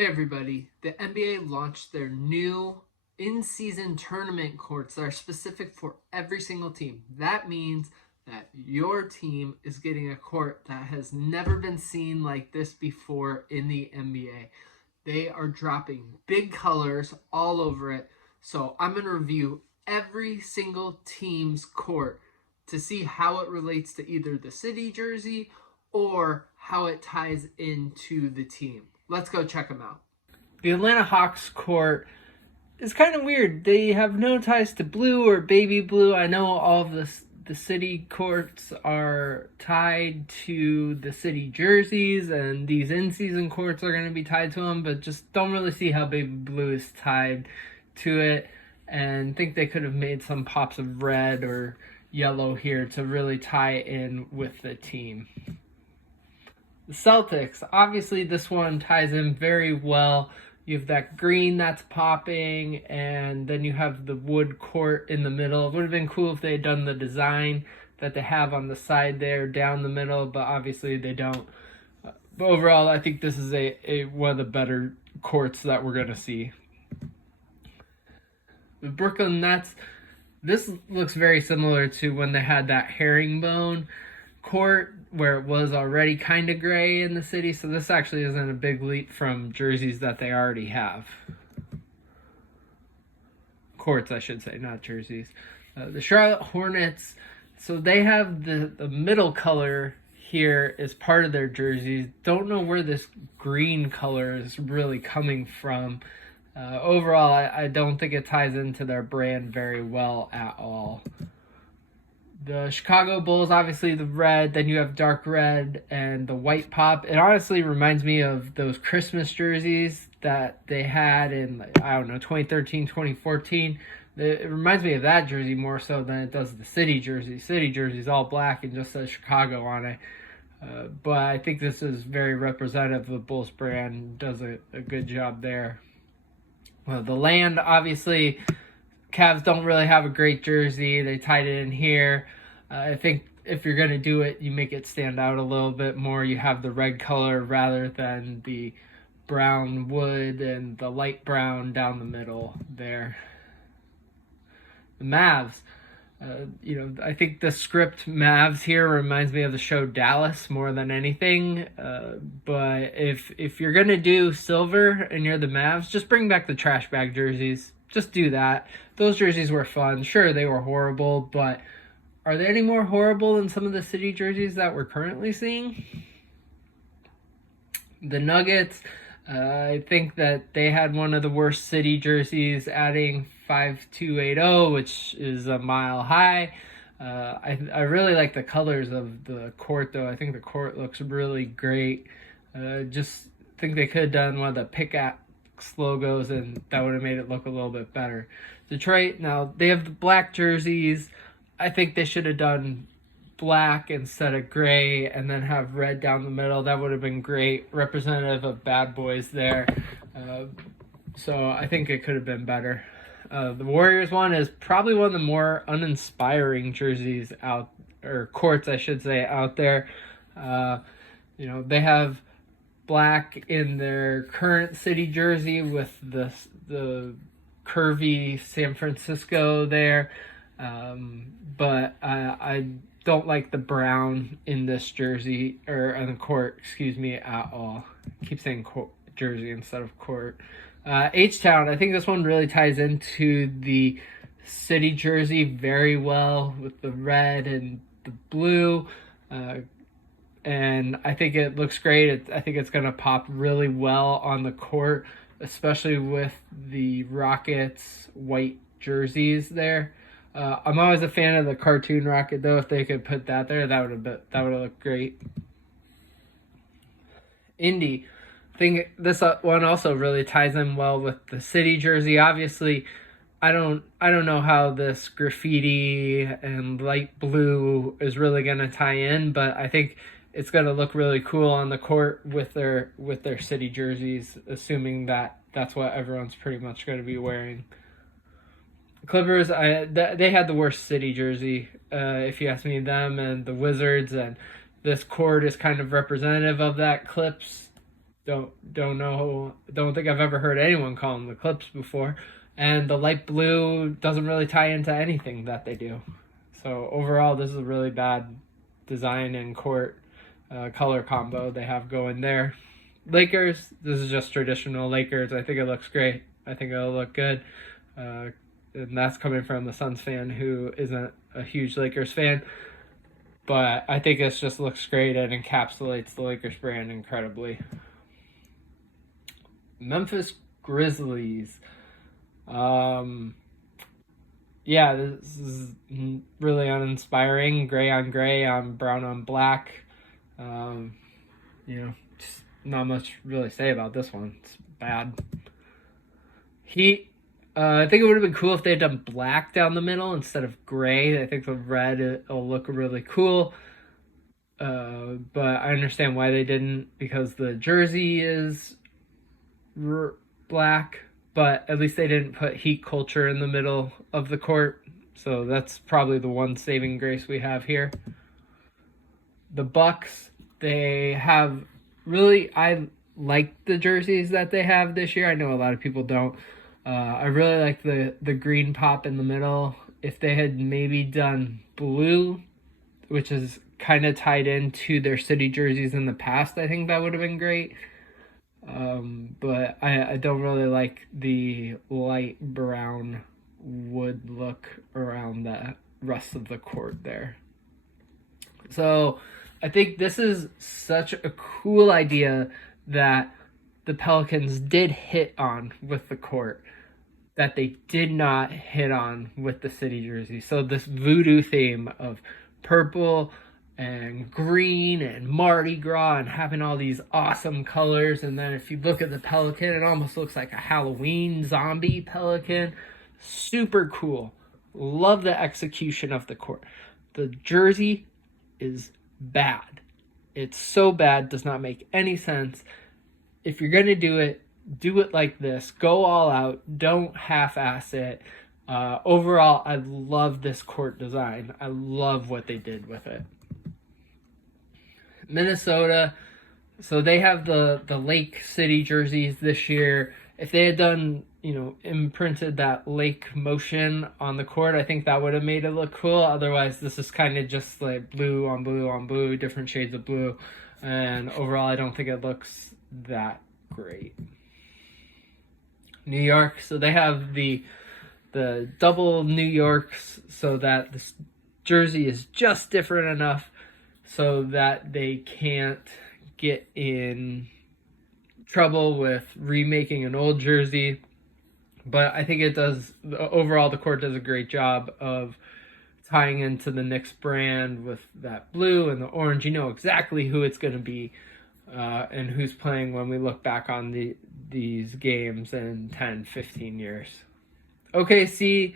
Hey everybody, the NBA launched their new in-season tournament courts that are specific for every single team. That means that your team is getting a court that has never been seen like this before in the NBA. They are dropping big colors all over it. So I'm going to review every single team's court to see how it relates to either the city jersey or how it ties into the team. Let's go check them out. The Atlanta Hawks court is kind of weird. They have no ties to blue or baby blue. I know all of the city courts are tied to the city jerseys, and these in-season courts are going to be tied to them, but just don't really see how baby blue is tied to it, and think they could have made some pops of red or yellow here to really tie in with the team. The Celtics, obviously this one ties in very well. You have that green that's popping, and then you have the wood court in the middle. It would have been cool if they had done the design that they have on the side there down the middle, but obviously they don't. But overall, I think this is a one of the better courts that we're going to see. The Brooklyn Nets, this looks very similar to when they had that herringbone court where it was already kind of gray in the city, so this actually isn't a big leap from jerseys that they already have. Courts, I should say, not jerseys. The Charlotte Hornets, so they have the middle color here is part of their jerseys. Don't know where this green color is really coming from. Overall, I don't think it ties into their brand very well at all. The Chicago Bulls, obviously the red, then you have dark red and the white pop. It honestly reminds me of those Christmas jerseys that they had in, 2013, 2014. It reminds me of that jersey more so than it does the city jersey. City jersey is all black and just says Chicago on it. But I think this is very representative of the Bulls brand, does a good job there. Well, the land, obviously, Cavs don't really have a great jersey. They tied it in here. I think if you're going to do it, you make it stand out a little bit more. You have the red color rather than the brown wood and the light brown down the middle there. The Mavs. I think the script Mavs here reminds me of the show Dallas more than anything. But if you're going to do silver and you're the Mavs, just bring back the trash bag jerseys. Just do that. Those jerseys were fun. Sure, they were horrible, but are they any more horrible than some of the city jerseys that we're currently seeing? The Nuggets, I think that they had one of the worst city jerseys, adding 5280, which is a mile high. I really like the colors of the court, though. I think the court looks really great. Just think they could have done one of the pickaxe logos, and that would have made it look a little bit better. Detroit, now they have the black jerseys. I think they should have done black instead of gray and then have red down the middle. That would have been great, representative of bad boys there. So I think it could have been better. The Warriors one is probably one of the more uninspiring jerseys courts I should say, out there. They have black in their current city jersey with the curvy San Francisco there, but I don't like the brown in this jersey or on the court, at all. I keep saying jersey instead of court. H-Town, I think this one really ties into the city jersey very well with the red and the blue. And I think it looks great. I think it's going to pop really well on the court, especially with the Rockets white jerseys there. I'm always a fan of the cartoon Rocket, though. If they could put that there, that would have looked great. Indy, I think this one also really ties in well with the city jersey. Obviously, I don't know how this graffiti and light blue is really going to tie in, but I think it's going to look really cool on the court with their city jerseys, assuming that that's what everyone's pretty much going to be wearing. Clippers, they had the worst city jersey, if you ask me, them and the Wizards, and this court is kind of representative of that. Clips Don't think I've ever heard anyone call them the Clips before. And the light blue doesn't really tie into anything that they do. So overall, this is a really bad design and court color combo they have going there. Lakers, this is just traditional Lakers. I think it looks great. I think it'll look good. And that's coming from the Suns fan who isn't a huge Lakers fan. But I think this just looks great and encapsulates the Lakers brand incredibly. Memphis Grizzlies. Yeah, this is really uninspiring. Gray on brown on black. Just not much really to say about this one. It's bad. Heat. I think it would have been cool if they had done black down the middle instead of gray. I think the red will look really cool. But I understand why they didn't, because the jersey is black, but at least they didn't put Heat culture in the middle of the court. So that's probably the one saving grace we have here. The Bucks, they have I like the jerseys that they have this year. I know a lot of people don't. I really like the green pop in the middle. If they had maybe done blue, which is kind of tied into their city jerseys in the past, I think that would have been great. But I don't really like the light brown wood look around the rest of the court there. So I think this is such a cool idea that the Pelicans did hit on with the court that they did not hit on with the city jersey. So this voodoo theme of purple and green and Mardi Gras and having all these awesome colors. And then if you look at the Pelican, it almost looks like a Halloween zombie Pelican. Super cool. Love the execution of the court. The jersey is bad. It's so bad, does not make any sense. If you're going to do it like this. Go all out. Don't half-ass it. Overall, I love this court design. I love what they did with it. Minnesota, so they have the Lake City jerseys this year. If they had done, imprinted that lake motion on the court, I think that would have made it look cool. Otherwise, this is kind of just like blue on blue on blue, different shades of blue. And overall, I don't think it looks that great. New York, so they have the double New Yorks so that this jersey is just different enough so that they can't get in trouble with remaking an old jersey. But I think it does, overall the court does a great job of tying into the Knicks brand with that blue and the orange. You know exactly who it's going to be and who's playing when we look back on these games in 10, 15 years. OKC,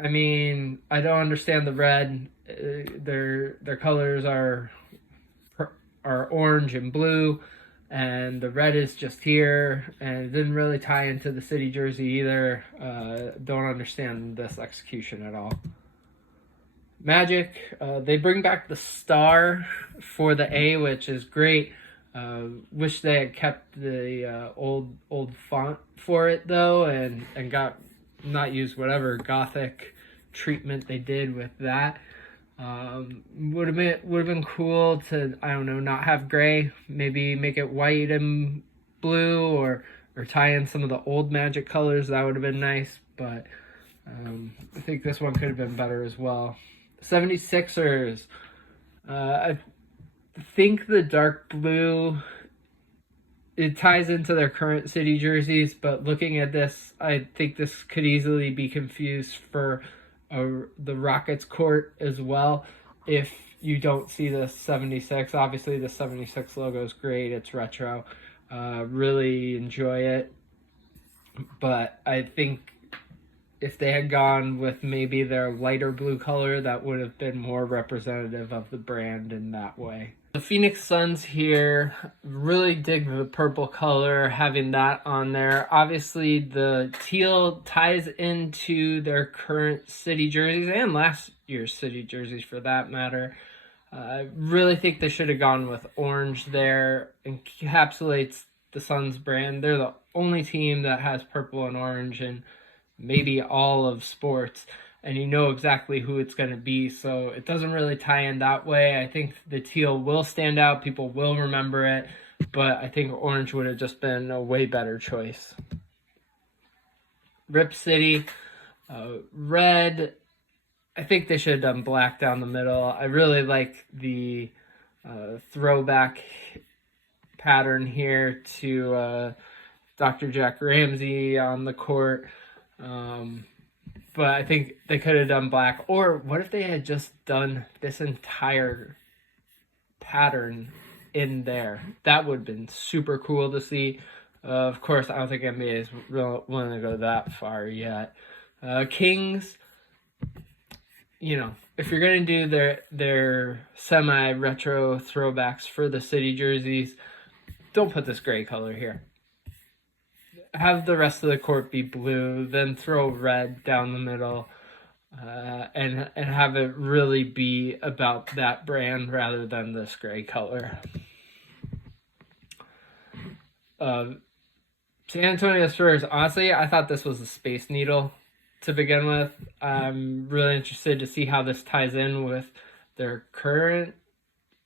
I mean, I don't understand the red. Their colors are orange and blue, and the red is just here, and it didn't really tie into the city jersey either. Don't understand this execution at all. Magic, they bring back the star for the A, which is great. Wish they had kept the old font for it though, and got not used whatever Gothic treatment they did with that. Would have been cool to, I don't know, not have gray, maybe make it white and blue, or tie in some of the old Magic colors. That would have been nice, but I think this one could have been better as well. 76ers, I think the dark blue, it ties into their current city jerseys, but looking at this, I think this could easily be confused for the Rockets court as well. If you don't see the 76, obviously the 76 logo is great. It's retro. Really enjoy it. But I think if they had gone with maybe their lighter blue color, that would have been more representative of the brand in that way. The Phoenix Suns here, really dig the purple color, having that on there. Obviously, the teal ties into their current city jerseys and last year's city jerseys for that matter. I really think they should have gone with orange there. Encapsulates the Suns brand. They're the only team that has purple and orange in maybe all of sports, and you know exactly who it's going to be, so it doesn't really tie in that way. I think the teal will stand out. People will remember it, but I think orange would have just been a way better choice. Rip City, red. I think they should have done black down the middle. I really like the throwback pattern here to Dr. Jack Ramsey on the court. But I think they could have done black. Or what if they had just done this entire pattern in there? That would have been super cool to see. Of course, I don't think NBA is willing to go that far yet. Kings, you know, if you're going to do their semi-retro throwbacks for the city jerseys, don't put this gray color here. Have the rest of the court be blue, then throw red down the middle, and have it really be about that brand rather than this gray color. San Antonio Spurs, honestly, I thought this was a Space Needle to begin with. I'm really interested to see how this ties in with their current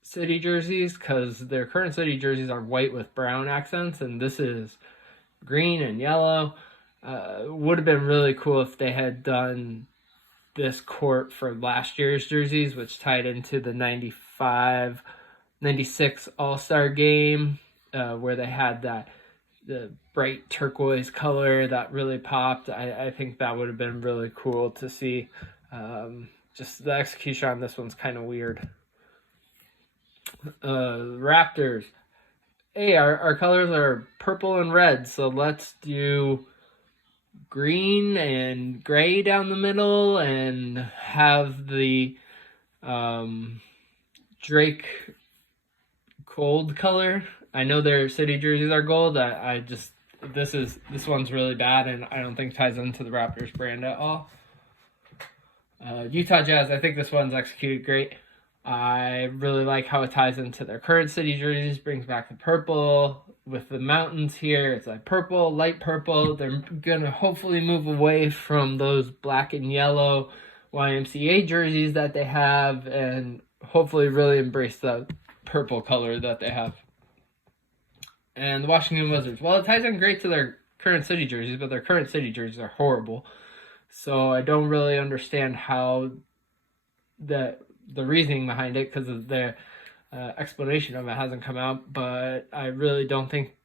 city jerseys, because their current city jerseys are white with brown accents, and this is green and yellow. Would have been really cool if they had done this court for last year's jerseys, which tied into the 96 All-Star game, where they had the bright turquoise color that really popped. I think that would have been really cool to see. Just the execution on this one's kind of weird. Raptors. Hey, our colors are purple and red, so let's do green and gray down the middle and have the Drake gold color. I know their city jerseys are gold. This one's really bad, and I don't think ties into the Raptors brand at all. Utah Jazz, I think this one's executed great. I really like how it ties into their current city jerseys, brings back the purple with the mountains here. It's like purple, light purple. They're going to hopefully move away from those black and yellow YMCA jerseys that they have and hopefully really embrace the purple color that they have. And the Washington Wizards, well, it ties in great to their current city jerseys, but their current city jerseys are horrible. So I don't really understand how the reasoning behind it, because of their explanation of it hasn't come out, but I really don't think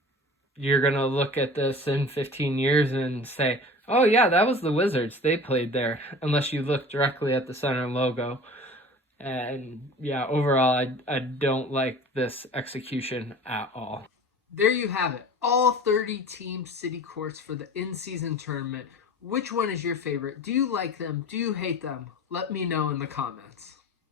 you're going to look at this in 15 years and say, oh yeah, that was the Wizards, they played there, unless you look directly at the center logo. And yeah, overall, I don't like this execution at all. There you have it, all 30 team city courts for the in-season tournament. Which one is your favorite? Do you like them? Do you hate them? Let me know in the comments.